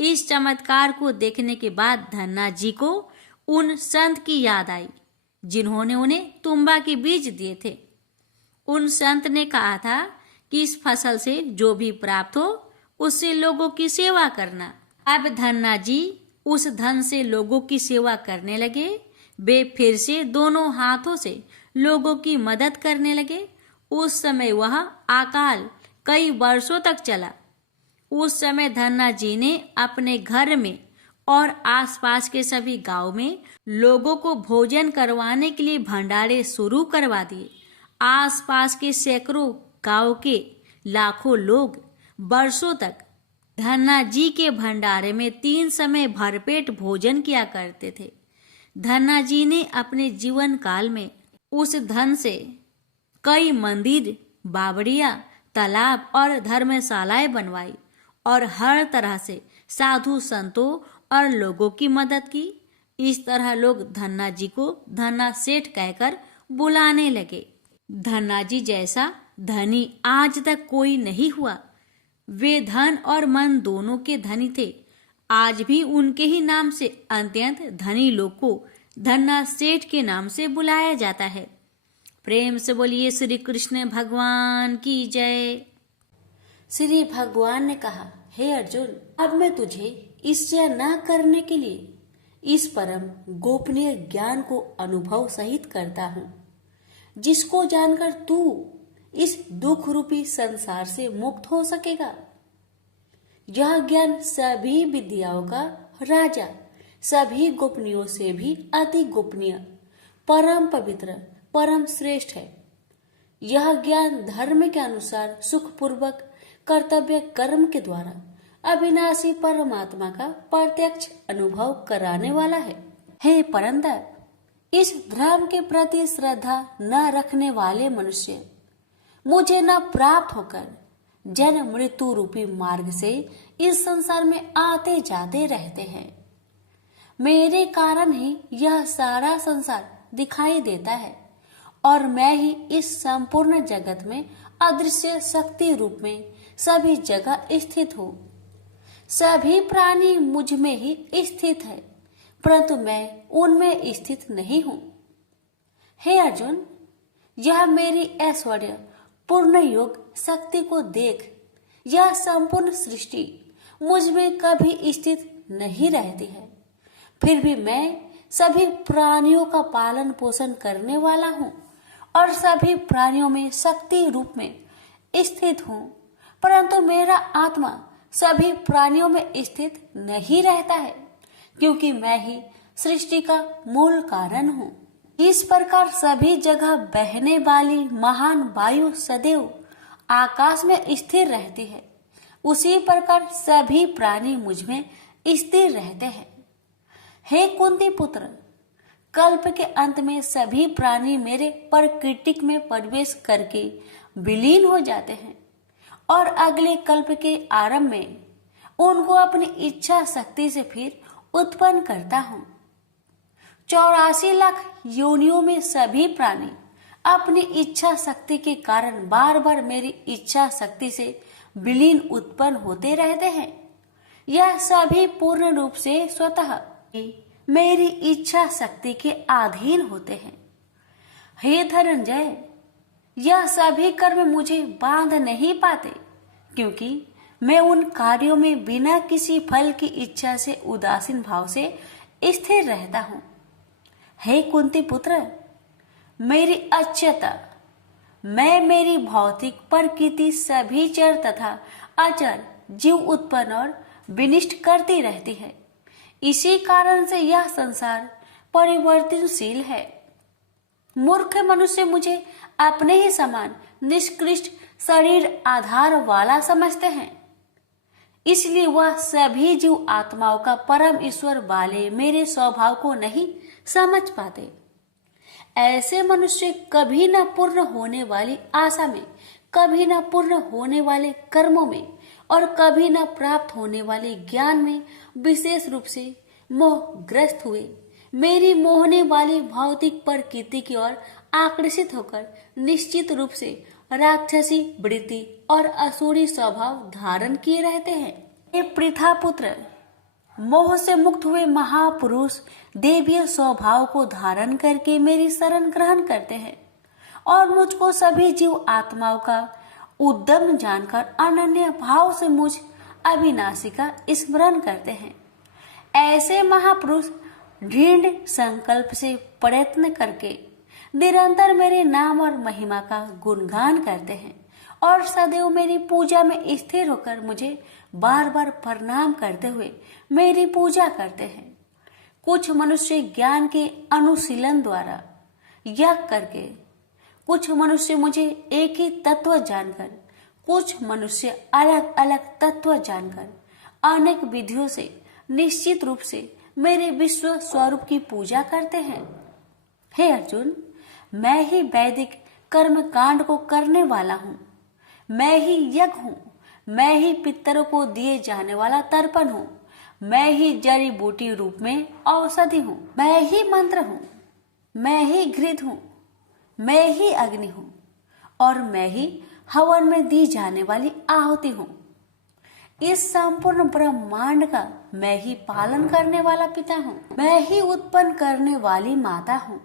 इस चमत्कार को देखने के बाद धन्ना जी को उन संत की याद आई जिन्होंने उन्हें तुम्बा के बीज दिए थे। उन संत ने कहा था कि इस फसल से जो भी प्राप्त हो उससे लोगों की सेवा करना। अब धन्ना जी उस धन से लोगों की सेवा करने लगे। वे फिर से दोनों हाथों से लोगों की मदद करने लगे। उस समय वह अकाल कई वर्षों तक चला। उस समय धन्ना जी ने अपने घर में और आसपास के सभी गांव में लोगों को भोजन करवाने के लिए भंडारे शुरू करवा दिए। आसपास के सैकड़ों गांव के लाखों लोग वर्षों तक धन्ना जी के भंडारे में 3 समय भरपेट भोजन किया करते थे। धन्ना जी ने अपने जीवन काल में उस धन से कई मंदिर, बावड़ियां, तालाब और धर्मशालाएं बनवाई और हर तरह से साधु संतों और लोगों की मदद की। इस तरह लोग धन्ना जी को धन्ना सेठ कहकर बुलाने लगे। धन्ना जी जैसा धनी आज तक कोई नहीं हुआ। वे धन और मन दोनों के धनी थे। आज भी उनके ही नाम से अत्यंत धनी लोग को धन्ना सेठ के नाम से बुलाया जाता है। प्रेम से बोलिए श्री कृष्ण भगवान की जय। श्री भगवान ने कहा, हे अर्जुन, अब मैं तुझे ईर्ष्या न करने के लिए इस परम गोपनीय ज्ञान को अनुभव सहित करता हूँ, जिसको जानकर तू इस दुख रूपी संसार से मुक्त हो सकेगा। यह ज्ञान सभी विद्याओं का राजा, सभी गोपनीयों से भी अति गोपनीय, परम पवित्र, परम श्रेष्ठ है। यह ज्ञान धर्म के अनुसार सुखपूर्वक कर्तव्य कर्म के द्वारा अविनाशी परमात्मा का प्रत्यक्ष अनुभव कराने वाला है। हे परंतर, इस धर्म के प्रति श्रद्धा न रखने वाले मनुष्य मुझे न प्राप्त होकर जन्म मृत्यु रूपी मार्ग से इस संसार में आते जाते रहते हैं। मेरे कारण ही यह सारा संसार दिखाई देता है और मैं ही इस संपूर्ण जगत में अदृश्य शक्ति रूप में सभी जगह स्थित हूँ। सभी प्राणी मुझ में ही स्थित है, परंतु मैं उनमें स्थित नहीं हूँ। हे अर्जुन, यह मेरी ऐश्वर्य पूर्ण योग शक्ति को देख। यह संपूर्ण सृष्टि मुझ में कभी स्थित नहीं रहती है, फिर भी मैं सभी प्राणियों का पालन पोषण करने वाला हूँ और सभी प्राणियों में शक्ति रूप में स्थित हूँ, परंतु मेरा आत्मा सभी प्राणियों में स्थित नहीं रहता है, क्योंकि मैं ही सृष्टि का मूल कारण हूँ। इस प्रकार सभी जगह बहने वाली महान वायु सदैव आकाश में स्थिर रहती है, उसी प्रकार सभी प्राणी मुझ में स्थिर रहते हैं। हे कुंती पुत्र, कल्प के अंत में सभी प्राणी मेरे प्रकृतिक में प्रवेश करके विलीन हो जाते हैं और अगले कल्प के आरंभ में उनको अपनी इच्छा शक्ति से फिर उत्पन्न करता हूँ। 84 लाख योनियों में सभी प्राणी अपनी इच्छा शक्ति के कारण बार बार मेरी इच्छा शक्ति से विलीन उत्पन्न होते रहते हैं। यह सभी पूर्ण रूप से स्वतः मेरी इच्छा शक्ति के अधीन होते हैं। हे धनंजय, यह सभी कर्म मुझे बांध नहीं पाते, क्योंकि मैं उन कार्यों में बिना किसी फल की इच्छा से उदासीन भाव से स्थिर रहता हूँ। हे कुंती पुत्र, मेरी अच्युता, मैं मेरी भौतिक प्रकृति सभी चर तथा अचर जीव उत्पन्न और विनिष्ट करती रहती है। इसी कारण से यह संसार परिवर्तनशील है। मूर्ख मनुष्य मुझे अपने ही समान निष्कृष्ट शरीर आधार वाला समझते हैं। इसलिए वह सभी जीव आत्माओं का परम ईश्वर वाले मेरे स्वभाव को नहीं समझ पाते। ऐसे मनुष्य कभी न पूर्ण होने वाली आशा में, कभी न पूर्ण होने वाले कर्मों में और कभी न प्राप्त होने वाले ज्ञान में विशेष रूप से मोहग्रस्त हुए मेरी मोहने वाली भौतिक प्रकृति की ओर आकर्षित होकर निश्चित रूप से राक्षसी वृत्ति और असुरी स्वभाव धारण किए रहते हैं। ये पृथा पुत्र, मोह से मुक्त हुए महापुरुष देवीय स्वभाव को धारण करके मेरी शरण ग्रहण करते हैं और मुझको सभी जीव आत्माओं का उद्यम जानकर अनन्य भाव से मुझ अविनाशी का स्मरण करते हैं। ऐसे महापुरुष दृढ़ संकल्प से प्रयत्न करके निरंतर मेरे नाम और महिमा का गुणगान करते हैं और सदैव मेरी पूजा में स्थिर होकर मुझे बार बार प्रणाम करते हुए मेरी पूजा करते हैं। कुछ मनुष्य ज्ञान के अनुशीलन द्वारा यज्ञ करके, कुछ मनुष्य मुझे एक ही तत्व जानकर, कुछ मनुष्य अलग अलग तत्व जानकर अनेक विधियों से निश्चित रूप से मेरे विश्व स्वरूप की पूजा करते हैं। हे अर्जुन, मैं ही वैदिक कर्म कांड को करने वाला हूँ, मैं ही यज्ञ हूँ, मैं ही पितरों को दिए जाने वाला तर्पण हूँ, मैं ही जड़ी बूटी रूप में औषधि हूँ, मैं ही मंत्र हूँ, मैं ही घृत हूँ, मैं ही अग्नि हूँ और मैं ही हवन में दी जाने वाली आहुति हूँ। इस संपूर्ण ब्रह्मांड का मैं ही पालन करने वाला पिता हूँ, मैं ही उत्पन्न करने वाली माता हूँ,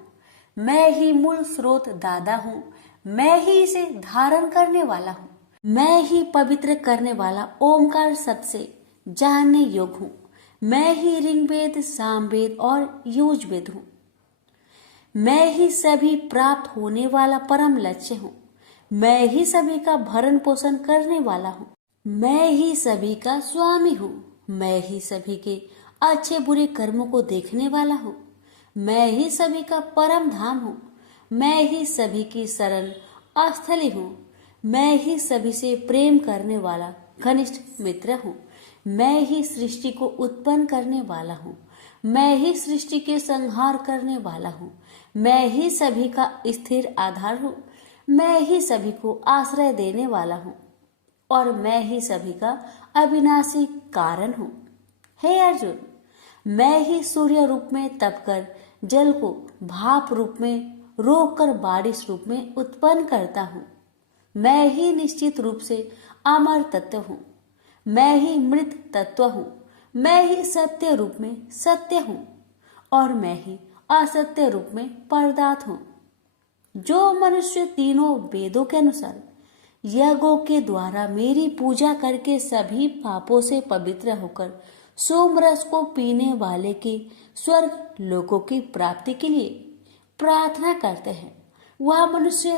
मैं ही मूल स्रोत दादा हूँ, मैं ही इसे धारण करने वाला हूँ, मैं ही पवित्र करने वाला ओमकार शब्द से जानने योग्य हूँ, मैं ही ऋग्वेद, सामवेद और यजुर्वेद हूँ, मैं ही सभी प्राप्त होने वाला परम लक्ष्य हूँ, मैं ही सभी का भरण पोषण करने वाला हूँ, मैं ही सभी का स्वामी हूँ, मैं ही सभी के अच्छे बुरे कर्मों को देखने वाला हूँ, मैं ही सभी का परम धाम हूँ, मैं ही सभी की शरण स्थली हूँ, मैं ही सभी से प्रेम करने वाला घनिष्ठ मित्र हूँ, मैं ही सृष्टि को उत्पन्न करने वाला हूँ, मैं ही सृष्टि के संहार करने वाला हूँ, मैं ही सभी का स्थिर आधार हूँ, मैं ही सभी को आश्रय देने वाला हूँ और मैं ही सभी का अविनाशी कारण हूँ। हे अर्जुन, मैं ही सूर्य रूप में तपकर जल को भाप रूप में रोककर बारिश रूप में उत्पन्न करता हूँ, मैं ही निश्चित रूप से अमर तत्व हूँ, मैं ही मृत तत्व हूँ, मैं ही सत्य रूप में सत्य हूँ और मैं ही असत्य रूप में पदार्थ हूँ। जो मनुष्य तीनों वेदों के अनुसार यज्ञों के द्वारा मेरी पूजा करके सभी पापों से पवित्र होकर सोमरस को पीने वाले की स्वर्ग लोकों की प्राप्ति के लिए प्रार्थना करते हैं, वह मनुष्य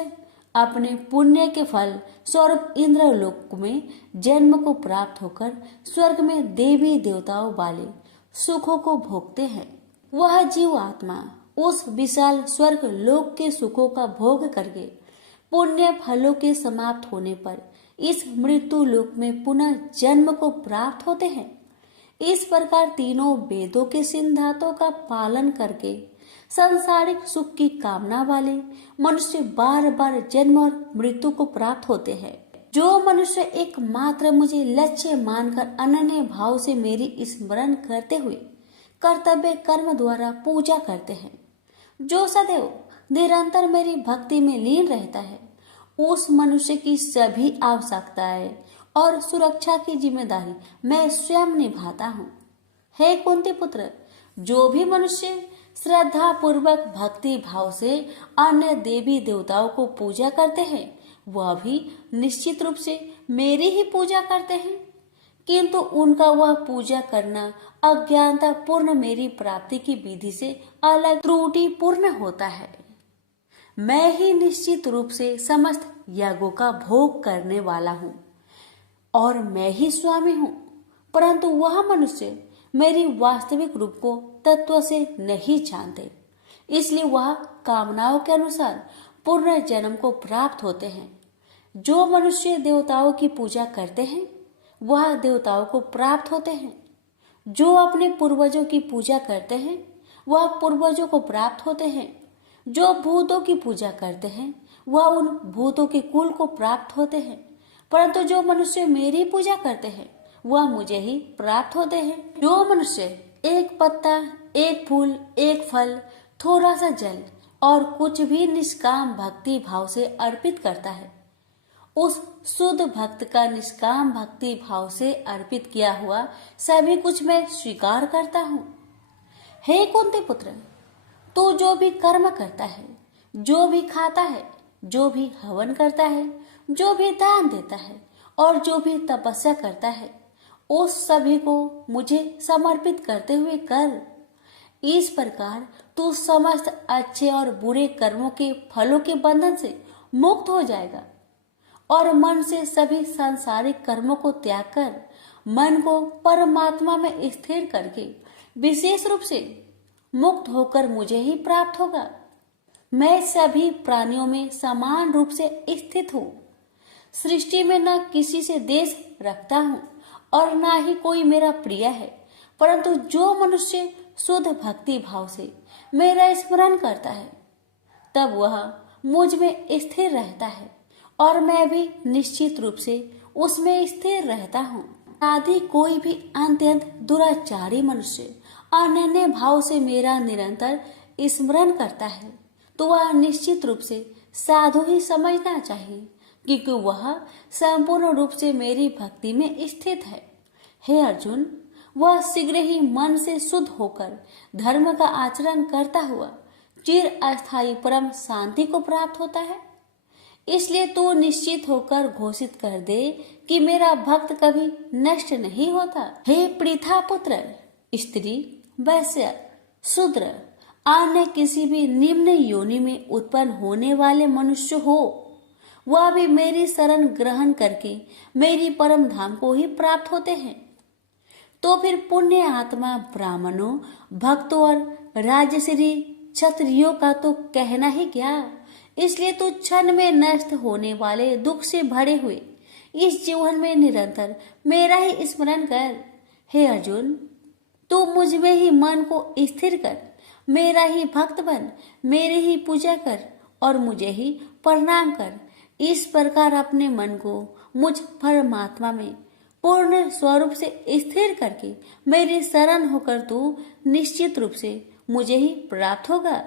अपने पुण्य के फल स्वरूप इंद्र लोक में जन्म को प्राप्त होकर स्वर्ग में देवी देवताओं वाले सुखों को भोगते हैं। वह जीव आत्मा उस विशाल स्वर्ग लोक के सुखों का भोग करके पुण्य फलों के समाप्त होने पर इस मृत्यु लोक में पुनः जन्म को प्राप्त होते हैं। इस प्रकार तीनों वेदों के सिद्धांतों का पालन करके सांसारिक सुख की कामना वाले मनुष्य बार बार जन्म और मृत्यु को प्राप्त होते हैं। जो मनुष्य एकमात्र मुझे लक्ष्य मानकर अनन्य भाव से मेरी स्मरण करते हुए कर्तव्य कर्म द्वारा पूजा करते हैं, जो सदैव निरंतर मेरी भक्ति में लीन रहता है, उस मनुष्य की सभी आवश्यकताएं और सुरक्षा की जिम्मेदारी मैं स्वयं निभाता हूँ। हे कुंती पुत्र, जो भी मनुष्य श्रद्धा पूर्वक भक्ति भाव से अन्य देवी देवताओं को पूजा करते हैं, वह भी निश्चित रूप से मेरी ही पूजा करते हैं, किंतु उनका वह पूजा करना अज्ञानता पूर्ण मेरी प्राप्ति की विधि से अलग त्रुटि पूर्ण होता है। मैं ही निश्चित रूप से समस्त यागों का भोग करने वाला हूँ और मैं ही स्वामी हूँ, परंतु वह मनुष्य मेरी वास्तविक रूप को तत्व से नहीं जानते, इसलिए वह कामनाओं के अनुसार पूर्ण जन्म को प्राप्त होते हैं। जो मनुष्य देवताओं की पूजा करते हैं, वह देवताओं को प्राप्त होते हैं। जो अपने पूर्वजों की पूजा करते हैं वह पूर्वजों को प्राप्त होते हैं। जो भूतों की पूजा करते हैं वह उन भूतों के कुल को प्राप्त होते हैं। परंतु जो मनुष्य मेरी पूजा करते हैं वह मुझे ही प्राप्त होते हैं। जो मनुष्य एक पत्ता, एक फूल, एक फल, थोड़ा सा जल और कुछ भी निष्काम भक्ति भाव से अर्पित करता है, उस शुद्ध भक्त का निष्काम भक्ति भाव से अर्पित किया हुआ सभी कुछ मैं स्वीकार करता हूँ। हे कुंती पुत्र, तू जो भी कर्म करता है, जो भी खाता है, जो भी हवन करता है, जो भी दान देता है और जो भी तपस्या करता है, उस सभी को मुझे समर्पित करते हुए कर। इस प्रकार तू समस्त अच्छे और बुरे कर्मों के फलों के बंधन से मुक्त हो जाएगा और मन से सभी सांसारिक कर्मों को त्याग कर मन को परमात्मा में स्थिर करके विशेष रूप से मुक्त होकर मुझे ही प्राप्त होगा। मैं सभी प्राणियों में समान रूप से स्थित हूँ। सृष्टि में न किसी से देश रखता हूँ और न ही कोई मेरा प्रिय है, परंतु जो मनुष्य शुद्ध भक्ति भाव से मेरा स्मरण करता है तब वह मुझ में स्थिर रहता है और मैं भी निश्चित रूप से उसमें स्थिर रहता हूँ। आदि कोई भी अत्यंत दुराचारी मनुष्य अनन्य भाव से मेरा निरंतर स्मरण करता है तो वह निश्चित रूप से साधु ही समझना चाहिए, क्योंकि वह संपूर्ण रूप से मेरी भक्ति में स्थित है। हे अर्जुन, वह शीघ्र ही मन से शुद्ध होकर धर्म का आचरण करता हुआ चिर अस्थायी परम शांति को प्राप्त होता है। इसलिए तू निश्चित होकर घोषित कर दे कि मेरा भक्त कभी नष्ट नहीं होता। हे पृथा पुत्र, स्त्री, वैश्य, शूद्र, अन्य किसी भी निम्न योनि में उत्पन्न होने वाले मनुष्य हो, वह भी मेरी शरण ग्रहण करके मेरी परम धाम को ही प्राप्त होते हैं। तो फिर पुण्य आत्मा ब्राह्मणों, भक्तों और राजश्री क्षत्रियों का तो कहना ही क्या। इसलिए तू क्षण में नष्ट होने वाले दुख से भरे हुए इस जीवन में निरंतर मेरा ही स्मरण कर। हे अर्जुन, तू मुझ में ही मन को स्थिर कर, मेरा ही भक्त बन, मेरे ही पूजा कर और मुझे ही प्रणाम कर। इस प्रकार अपने मन को मुझ परमात्मा में पूर्ण स्वरूप से स्थिर करके मेरी शरण होकर तू निश्चित रूप से मुझे ही प्राप्त होगा।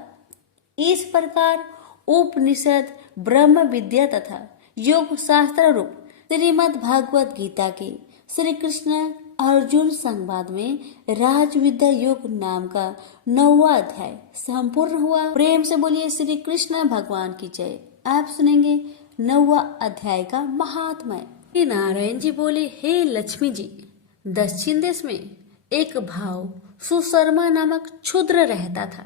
इस प्रकार उपनिषद, ब्रह्म विद्या तथा योग शास्त्र रूप श्रीमद् भागवत गीता के श्री कृष्ण अर्जुन संवाद में राज विद्या योग नाम का 9वां अध्याय संपूर्ण हुआ। प्रेम से बोलिए श्री कृष्ण भगवान की जय। आप सुनेंगे 9वां अध्याय का महात्म्य। नारायण जी बोले, हे लक्ष्मी जी, दक्षिण देश में एक भाव सुशर्मा नामक क्षुद्र रहता था।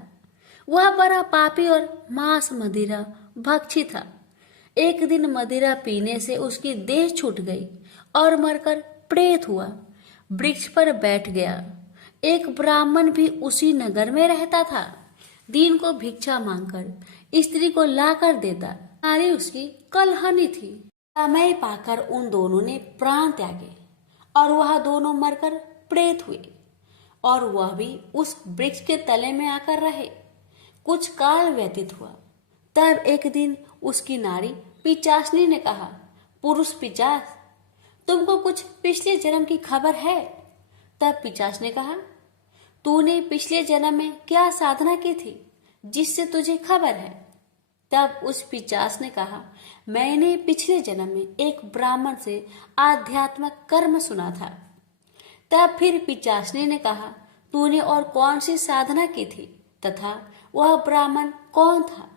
वह बड़ा पापी और मांस मदिरा भक्षी था। एक दिन मदिरा पीने से उसकी देह छूट गई और मरकर प्रेत हुआ। वृक्ष पर बैठ गया। एक ब्राह्मण भी उसी नगर में रहता था। दिन को भिक्षा मांगकर स्त्री को लाकर देता। नारी उसकी कलहनी थी। समय पाकर उन दोनों ने प्राण त्यागे और वह दोनों मरकर प्रेत हुए और वह भी उस वृक्ष के तले में आकर रहे। कुछ काल व्यतीत हुआ। तब एक दिन उसकी नारी पिचासनी ने कहा, पुरुष पिचास, तुमको कुछ पिछले जन्म की खबर है? तब पिचास ने कहा, तूने पिछले जन्म में क्या साधना की थी जिससे तुझे खबर है? तब उस पिचास ने कहा, मैंने पिछले जन्म में एक ब्राह्मण से आध्यात्मिक कर्म सुना था। तब फिर पिचासनी ने कहा, तूने और कौन सी साधना की थी तथा वह ब्राह्मण कौन था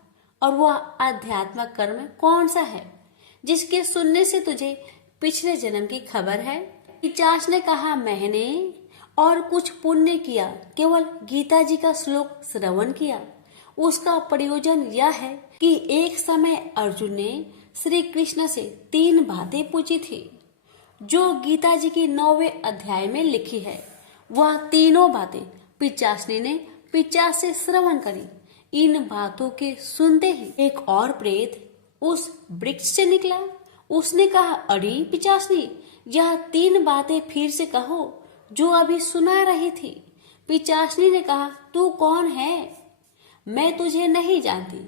और वह आध्यात्मिक कर्म कौन सा है जिसके सुनने से तुझे पिछले जन्म की खबर है? पिचास ने कहा, मैंने और कुछ पुण्य किया, केवल गीता जी का श्लोक श्रवण किया। उसका प्रयोजन यह है कि एक समय अर्जुन ने श्री कृष्ण से 3 बातें पूछी थी जो गीता जी की 9वें अध्याय में लिखी है। वह तीनों बातें पिचासनी ने पिचास से श्रवण करी। इन बातों के सुनते ही एक और प्रेत उस वृक्ष से निकला। उसने कहा, अरे पिचासनी, यह 3 बातें फिर से कहो जो अभी सुना रही थी। पिचासनी ने कहा, तू कौन है? मैं तुझे नहीं जानती।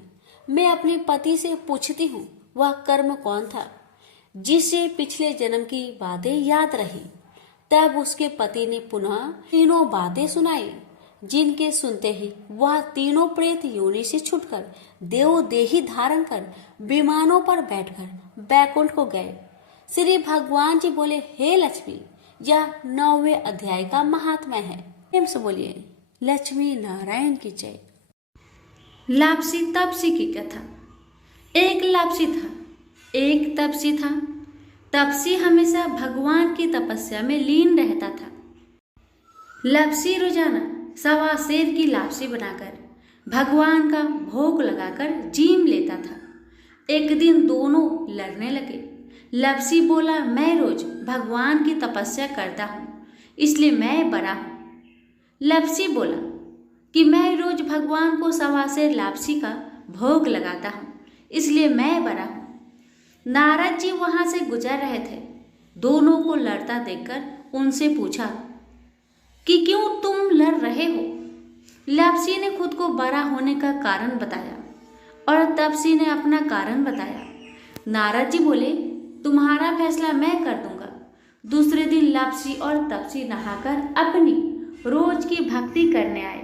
मैं अपने पति से पूछती हूँ वह कर्म कौन था जिसे पिछले जन्म की बातें याद रही। तब उसके पति ने पुनः 3 बातें सुनाई, जिनके सुनते ही वह 3 प्रेत योनि से छुटकर देव देही धारण कर विमानों पर बैठकर बैकुंठ को गए। श्री भगवान जी बोले, हे लक्ष्मी, यह 9वें अध्याय का महात्मा है। प्रेम से बोलिए लक्ष्मी नारायण की जय। लापसी तपसी की कथा। एक लापसी था, एक तपसी था। तपसी हमेशा भगवान की तपस्या में लीन रहता था। लापसी रोजाना 1.25 सेर की लापसी बनाकर भगवान का भोग लगाकर जीम लेता था। एक दिन दोनों लड़ने लगे। लापसी बोला, मैं रोज भगवान की तपस्या करता हूँ, इसलिए मैं बड़ा हूँ। लापसी बोला कि मैं रोज भगवान को 1.25 सेर लापसी का भोग लगाता हूँ, इसलिए मैं बड़ा हूँ। नारद जी वहां से गुजर रहे थे। दोनों को लड़ता देखकर उनसे पूछा कि क्यों तुम लड़ रहे हो? लापसी ने खुद को बड़ा होने का कारण बताया और तपसी ने अपना कारण बताया। नारद जी बोले, तुम्हारा फैसला मैं कर दूंगा। दूसरे दिन लापसी और तपसी नहाकर अपनी रोज की भक्ति करने आए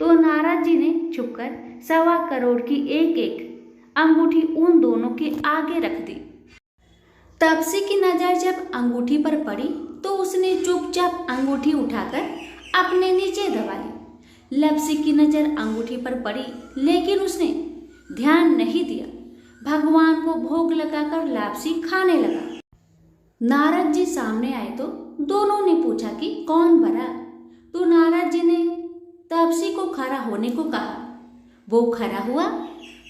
तो नारद जी ने छुपकर 1.25 करोड़ की एक अंगूठी उन दोनों के आगे रख दी। तपसी की नजर जब अंगूठी पर पड़ी तो उसने चुपचाप अंगूठी उठाकर अपने नीचे दबा ली। लापसी की नजर अंगूठी पर पड़ी लेकिन उसने ध्यान नहीं दिया। भगवान को भोग लगाकर लापसी खाने लगा। नारद जी सामने आए तो दोनों ने पूछा कि कौन बड़ा? तो नारद जी ने तपसी को खड़ा होने को कहा। वो खड़ा हुआ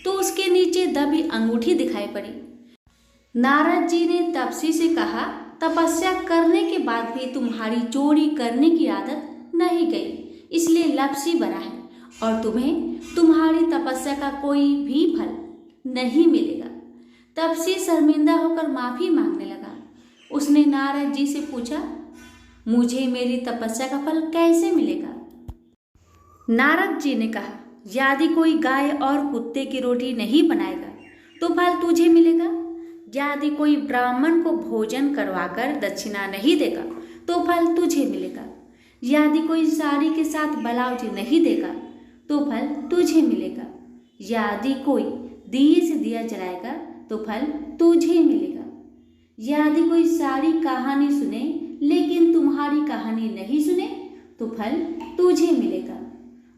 तो उसके नीचे दबी अंगूठी दिखाई पड़ी। नारद जी ने तपसी से कहा, तपस्या करने के बाद भी तुम्हारी चोरी करने की आदत नहीं गई, इसलिए लापसी बड़ा है और तुम्हें तुम्हारी तपस्या का कोई भी फल नहीं मिलेगा। तपसी शर्मिंदा होकर माफी मांगने लगा। उसने नारद जी से पूछा, मुझे मेरी तपस्या का फल कैसे मिलेगा? नारद जी ने कहा, यदि कोई गाय और कुत्ते की रोटी नहीं बनाएगा तो फल तुझे मिलेगा। यदि कोई ब्राह्मण को भोजन करवाकर दक्षिणा नहीं देगा तो फल तुझे मिलेगा। यदि कोई साड़ी के साथ ब्लाउज नहीं देगा तो फल तुझे मिलेगा। यदि कोई दिए से दिया जलाएगा तो फल तुझे मिलेगा। यदि कोई सारी कहानी सुने लेकिन तुम्हारी कहानी नहीं सुने तो फल तुझे मिलेगा।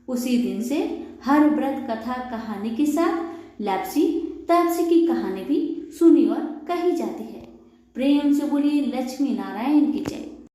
उसी दिन से हर व्रत कथा कहानी के साथ लापसी तपसी की कहानी भी सुनी और कही जाती है। प्रेम से बोलिए लक्ष्मी नारायण की जय।